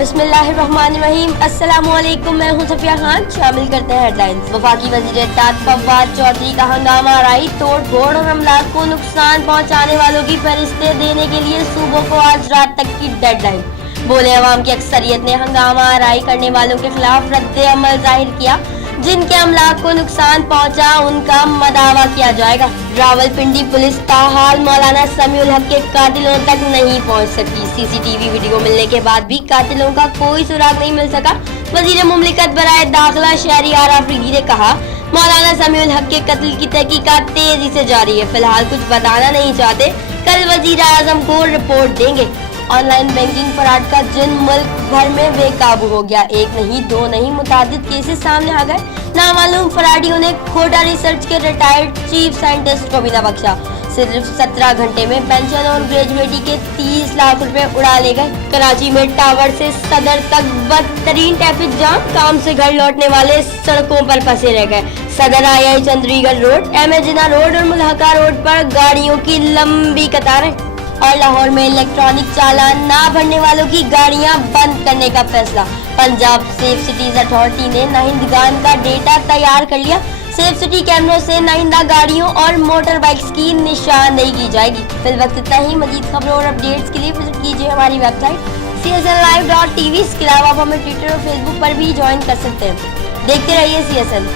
बिस्मिल्लाहिर्रहमानिर्रहीम। अस्सलाम वालेकुम, मैं हूं सफिया खान। शामिल करते हैं हेडलाइंस। वफाकी वज़ीर इत्तेहाद फवाद चौधरी का हंगामा आराई, तोड़ फोड़ और अमलाक को नुकसान पहुंचाने वालों की फहरिस्तें देने के लिए सूबों को आज रात तक की डेडलाइन। बोले अवाम की अक्सरियत ने हंगामा आराई करने वालों के खिलाफ रद्द अमल जाहिर किया। जिनके अमलाक को नुकसान पहुंचा उनका मदावा किया जाएगा। रावलपिंडी पुलिस ताहाल मौलाना समीउल हक के कातिलों तक नहीं पहुंच सकी। सीसीटीवी वीडियो मिलने के बाद भी कातिलों का कोई सुराग नहीं मिल सका। वजीर मुमलिकत बराए दाखिला शहरी आराफरीगी ने कहा, मौलाना समीउल हक के कत्ल की तहकीकात तेजी से जारी है। फिलहाल कुछ बताना नहीं चाहते, कल वजीर आजम को रिपोर्ट देंगे। ऑनलाइन बैंकिंग फ्रॉड का जिन मुल्क भर में बेकाबू हो गया, एक नहीं दो नहीं मुतादिद केसेस सामने आ गए। नामालूम फराडियों ने खोटा रिसर्च के रिटायर्ड चीफ साइंटिस्ट को भी न बख्शा। सिर्फ 17 घंटे में पेंशन और ग्रेजुएटी के 30 लाख रुपए उड़ा ले गए। कराची में टावर से सदर तक बदतरीन ट्रैफिक जाम, काम से घर लौटने वाले सड़कों पर फंसे रह गए। सदर आई चंद्रीगढ़ रोड, एम जिना रोड और मुल्हका रोड पर गाड़ियों की लंबी कतारें। और लाहौर में इलेक्ट्रॉनिक चालान ना भरने वालों की गाड़ियां बंद करने का फैसला। पंजाब सेफ सिटीज अथॉरिटी ने नाहिंदगान का डेटा तैयार कर लिया। सेफ सिटी कैमरों से नाहिंदा गाड़ियों और मोटर बाइक्स की निशानदेही की जाएगी। फिल वक्त इतना ही। मजीद खबरों और अपडेट्स के लिए विजिट कीजिए हमारी वेबसाइट csnlive.tv। इसके अलावा आप हमें ट्विटर और फेसबुक पर भी ज्वाइन कर सकते हैं। देखते रहिए CSN।